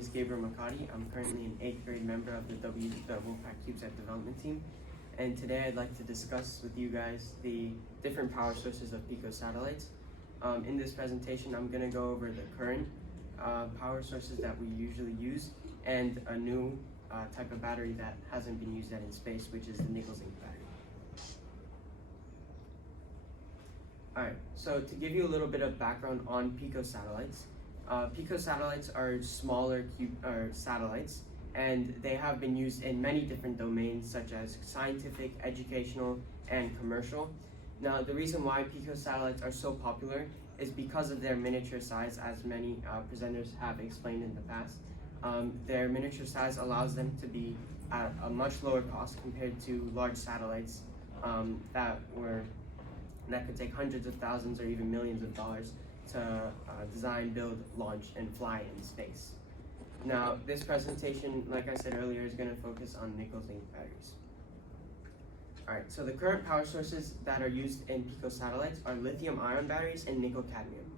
is Gabriel Makati. I'm currently an 8th grade member of the Wolfpack CubeSat development team. And today I'd like to discuss with you guys the different power sources of Pico satellites. In this presentation, I'm going to go over the current power sources that we usually use and a new type of battery that hasn't been used yet in space, which is the nickel-zinc battery. Alright, so to give you a little bit of background on Pico satellites, Pico satellites are smaller satellites, and they have been used in many different domains such as scientific, educational, and commercial. Now, the reason why Pico satellites are so popular is because of their miniature size, as many presenters have explained in the past. Their miniature size allows them to be at a much lower cost compared to large satellites that could take hundreds of thousands or even millions of dollars to design, build, launch, and fly in space. Now, this presentation, like I said earlier, is going to focus on nickel-zinc batteries. Alright, so the current power sources that are used in Pico satellites are lithium-ion batteries and nickel-cadmium.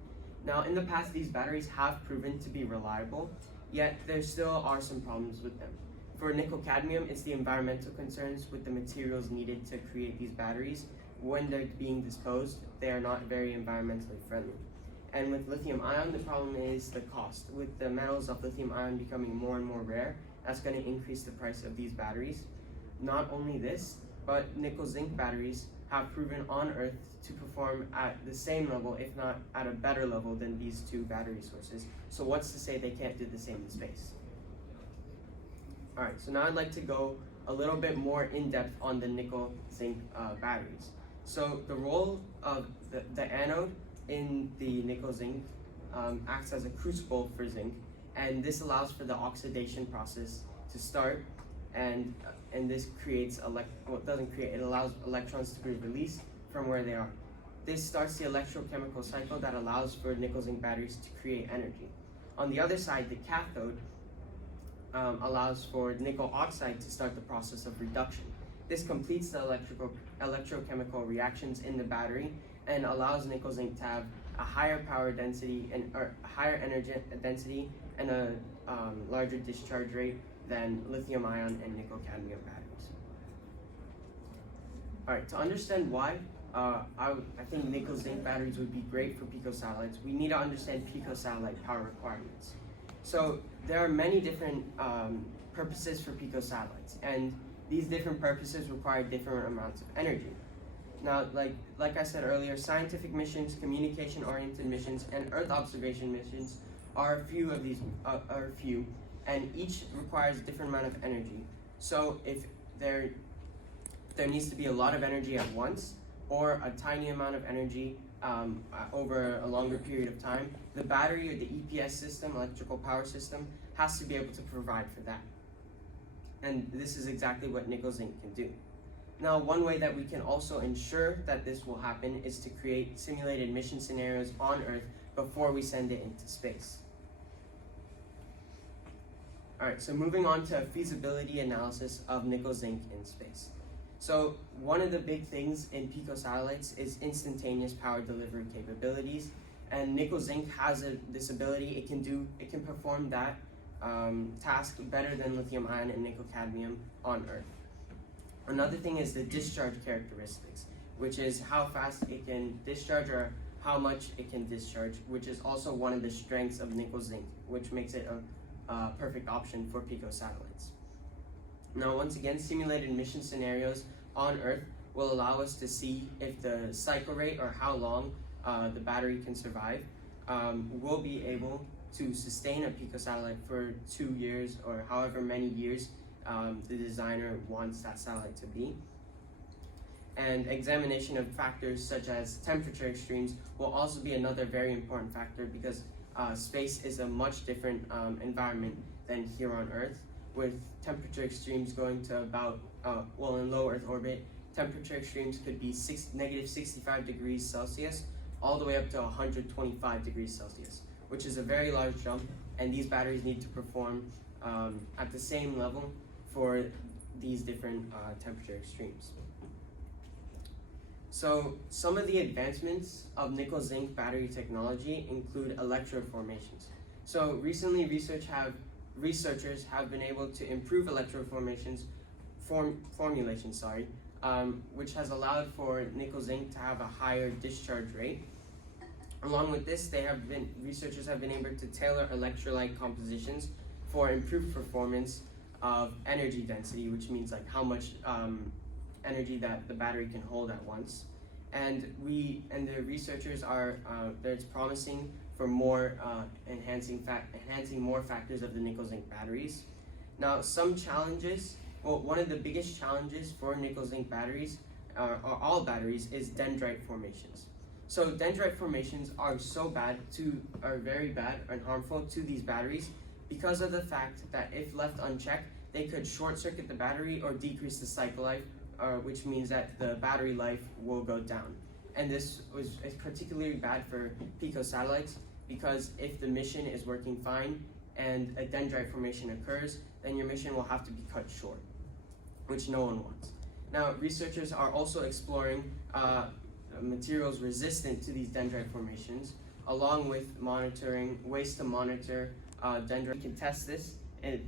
Now, in the past, these batteries have proven to be reliable, yet there still are some problems with them. For nickel-cadmium, it's the environmental concerns with the materials needed to create these batteries. When they're being disposed, they are not very environmentally friendly. And with lithium-ion, the problem is the cost. With the metals of lithium-ion becoming more and more rare, that's going to increase the price of these batteries. Not only this, but nickel-zinc batteries have proven on Earth to perform at the same level, if not at a better level than these two battery sources. So what's to say they can't do the same in space? Alright, so now I'd like to go a little bit more in-depth on the nickel-zinc batteries. So the role of the anode in the nickel-zinc acts as a crucible for zinc, and this allows for the oxidation process to start, and this creates it allows electrons to be released from where they are. This starts the electrochemical cycle that allows for nickel-zinc batteries to create energy. On the other side, the cathode allows for nickel oxide to start the process of reduction. This completes the electrochemical reactions in the battery and allows nickel-zinc to have a higher power density or higher energy density and a larger discharge rate than lithium-ion and nickel-cadmium batteries. Alright, to understand why I think nickel-zinc batteries would be great for Pico satellites, we need to understand Pico satellite power requirements. So there are many different purposes for Pico satellites, and these different purposes require different amounts of energy. Now, like I said earlier, scientific missions, communication-oriented missions, and Earth observation missions are a few of these, and each requires a different amount of energy. So if there needs to be a lot of energy at once, or a tiny amount of energy over a longer period of time, the battery or the EPS system, electrical power system, has to be able to provide for that. And this is exactly what nickel-zinc can do. Now, one way that we can also ensure that this will happen is to create simulated mission scenarios on Earth before we send it into space. Alright, so moving on to feasibility analysis of nickel-zinc in space. So one of the big things in Pico satellites is instantaneous power delivery capabilities, and nickel-zinc has this ability. It can perform that task better than lithium-ion and nickel-cadmium on Earth. Another thing is the discharge characteristics, which is how fast it can discharge or how much it can discharge, which is also one of the strengths of nickel-zinc, which makes it a perfect option for Pico satellites. Now, once again, simulated mission scenarios on Earth will allow us to see if the cycle rate or how long the battery can survive. We'll be able to sustain a Pico satellite for 2 years or however many years the designer wants that satellite to be. And examination of factors such as temperature extremes will also be another very important factor, because space is a much different environment than here on Earth, with temperature extremes going to about, in low Earth orbit, temperature extremes could be negative 65 degrees Celsius all the way up to 125 degrees Celsius, which is a very large jump, and these batteries need to perform at the same level for these different temperature extremes. So some of the advancements of nickel-zinc battery technology include electrode formations. So recently research have researchers have been able to improve electroformations formulation, which has allowed for nickel zinc to have a higher discharge rate. Along with this, researchers have been able to tailor electrolyte compositions for improved performance of energy density, which means like how much energy that the battery can hold at once. And the researchers it's promising for more enhancing more factors of the nickel zinc batteries. Now, some challenges. Well, one of the biggest challenges for nickel zinc batteries, or all batteries, is dendrite formations. So dendrite formations are very bad and harmful to these batteries because of the fact that if left unchecked, they could short circuit the battery or decrease the cycle life, which means that the battery life will go down. And this is particularly bad for picosatellites because if the mission is working fine and a dendrite formation occurs, then your mission will have to be cut short, which no one wants. Now, researchers are also exploring materials resistant to these dendrite formations, along with ways to monitor dendrite. We can test this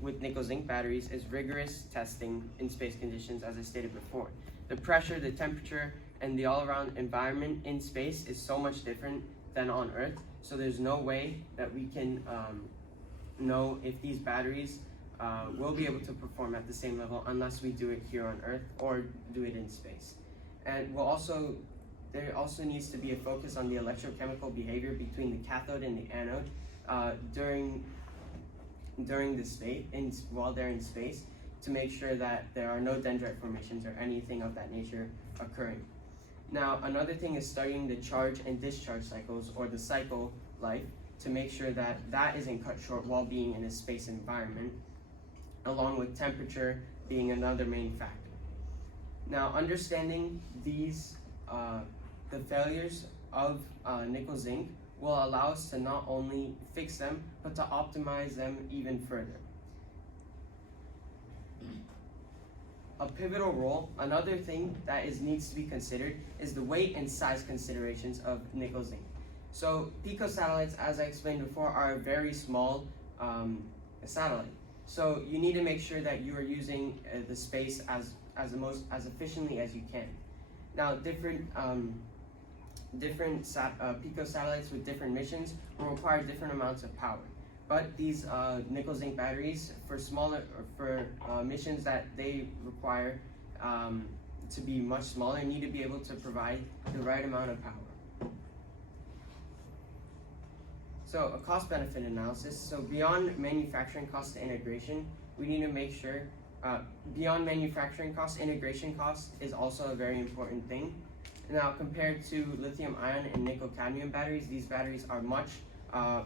with nickel zinc batteries is rigorous testing in space conditions, as I stated before. The pressure, the temperature, and the all-around environment in space is so much different than on Earth, so there's no way that we can know if these batteries will be able to perform at the same level unless we do it here on Earth or do it in space. And there also needs to be a focus on the electrochemical behavior between the cathode and the anode during the state while they're in space, to make sure that there are no dendrite formations or anything of that nature occurring. Now, another thing is studying the charge and discharge cycles, or the cycle life, to make sure that that isn't cut short while being in a space environment, along with temperature being another main factor. Now, understanding these the failures of nickel zinc will allow us to not only fix them, but to optimize them even further. A pivotal role, another thing that needs to be considered, is the weight and size considerations of nickel zinc. So picosatellites, as I explained before, are a very small satellite. So you need to make sure that you are using the space as efficiently as you can. Now, different picosatellites with different missions will require different amounts of power. But these nickel zinc batteries, for missions that they require to be much smaller, need to be able to provide the right amount of power. So a cost-benefit analysis. So beyond manufacturing cost to integration, we need to make sure, beyond manufacturing cost, integration cost is also a very important thing. Now, compared to lithium-ion and nickel-cadmium batteries, these batteries are much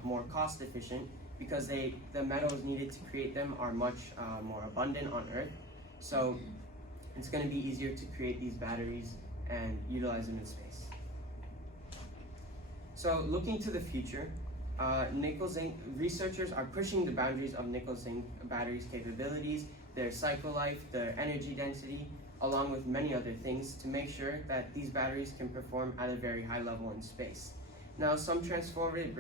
more cost-efficient because the metals needed to create them are much more abundant on Earth. So it's going to be easier to create these batteries and utilize them in space. So looking to the future, nickel zinc researchers are pushing the boundaries of nickel zinc batteries' capabilities, their cycle life, their energy density, along with many other things, to make sure that these batteries can perform at a very high level in space. Now, some transformative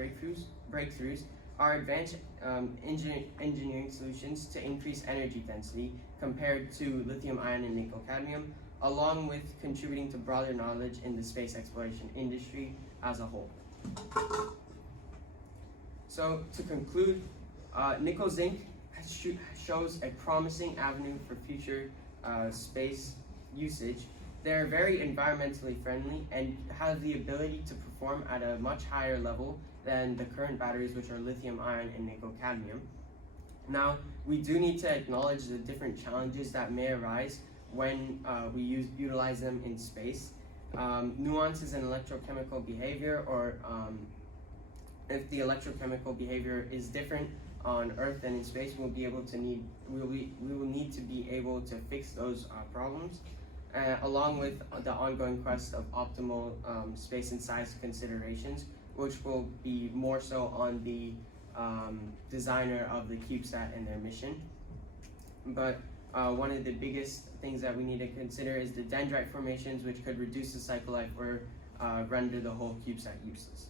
breakthroughs are advanced engineering solutions to increase energy density compared to lithium-ion and nickel-cadmium, along with contributing to broader knowledge in the space exploration industry as a whole. So, to conclude, nickel zinc shows a promising avenue for future space usage. They're very environmentally friendly and have the ability to perform at a much higher level than the current batteries, which are lithium-ion and nickel-cadmium. Now, we do need to acknowledge the different challenges that may arise when we utilize them in space. Nuances in electrochemical behavior, or if the electrochemical behavior is different on Earth than in space, we will need to be able to fix those problems, along with the ongoing quest of optimal space and size considerations, which will be more so on the designer of the CubeSat and their mission. But one of the biggest things that we need to consider is the dendrite formations, which could reduce the cycle life or render the whole CubeSat useless.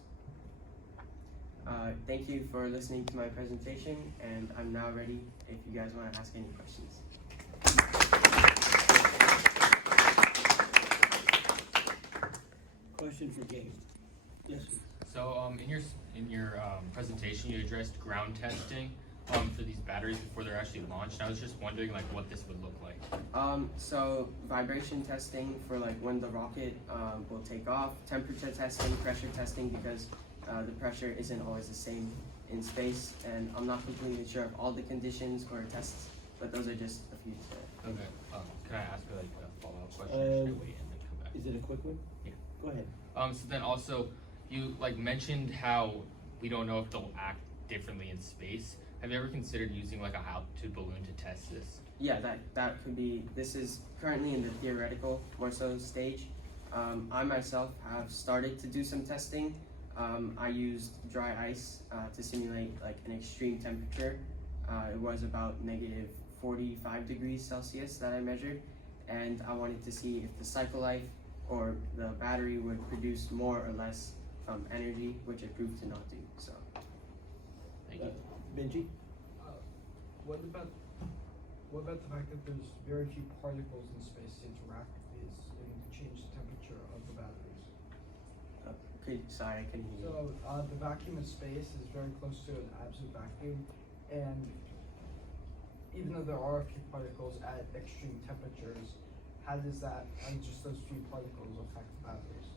Thank you for listening to my presentation, and I'm now ready if you guys want to ask any questions. Question for Gabe. Yes, sir. So in your presentation, you addressed ground testing for these batteries before they're actually launched. I was just wondering like what this would look like. So vibration testing for like when the rocket will take off, temperature testing, pressure testing, because the pressure isn't always the same in space, and I'm not completely sure of all the conditions or tests, but those are just a few today. Okay. Can I ask like a follow-up question? Or should I wait and then come back? Is it a quick one? Yeah. Go ahead. So then also, you like mentioned how we don't know if they'll act differently in space. Have you ever considered using like a high altitude balloon to test this? Yeah, that could be. This is currently in the theoretical, more so stage. I myself have started to do some testing. I used dry ice to simulate like an extreme temperature. It was about negative 45 degrees Celsius that I measured, and I wanted to see if the cycle life or the battery would produce more or less energy, which it proved to not do. So, Thank you. Benji? What about the fact that there's very few particles in space to interact with these and to change the temperature of the batteries? sorry, I couldn't hear you. So the vacuum in space is very close to an absolute vacuum, and even though there are a few particles at extreme temperatures, how does just those few particles affect the batteries?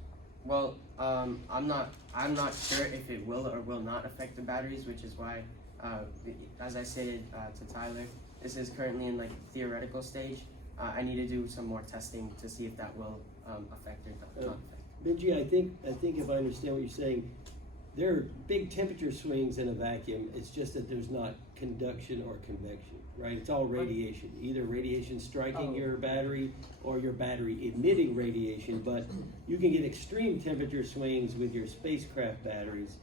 Well, I'm not sure if it will or will not affect the batteries, which is why, as I stated to Tyler, this is currently in like theoretical stage. I need to do some more testing to see if that will affect or not affect. Benji, I think if I understand what you're saying, there are big temperature swings in a vacuum. It's just that there's not conduction or convection, right? It's all radiation. Either radiation striking your battery or your battery emitting radiation, but you can get extreme temperature swings with your spacecraft batteries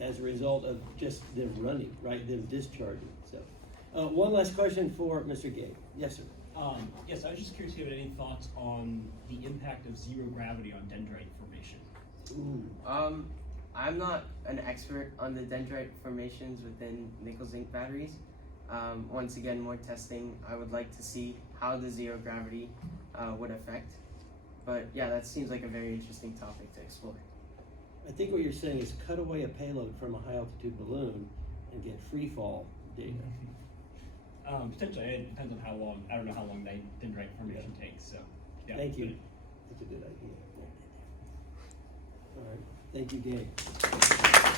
as a result of just them running, right? Them discharging. So, one last question for Mr. Gay. Yes, sir. Yes, I was just curious if you had any thoughts on the impact of zero gravity on dendrite formation. Ooh. I'm not an expert on the dendrite formations within nickel zinc batteries. Once again, more testing. I would like to see how the zero gravity would affect. But yeah, that seems like a very interesting topic to explore. I think what you're saying is cut away a payload from a high altitude balloon and get free fall data. Potentially, it depends on how long. I don't know how long dendrite formation takes. So, yeah. Thank you. That's a good idea. All right. Thank you, Gabe.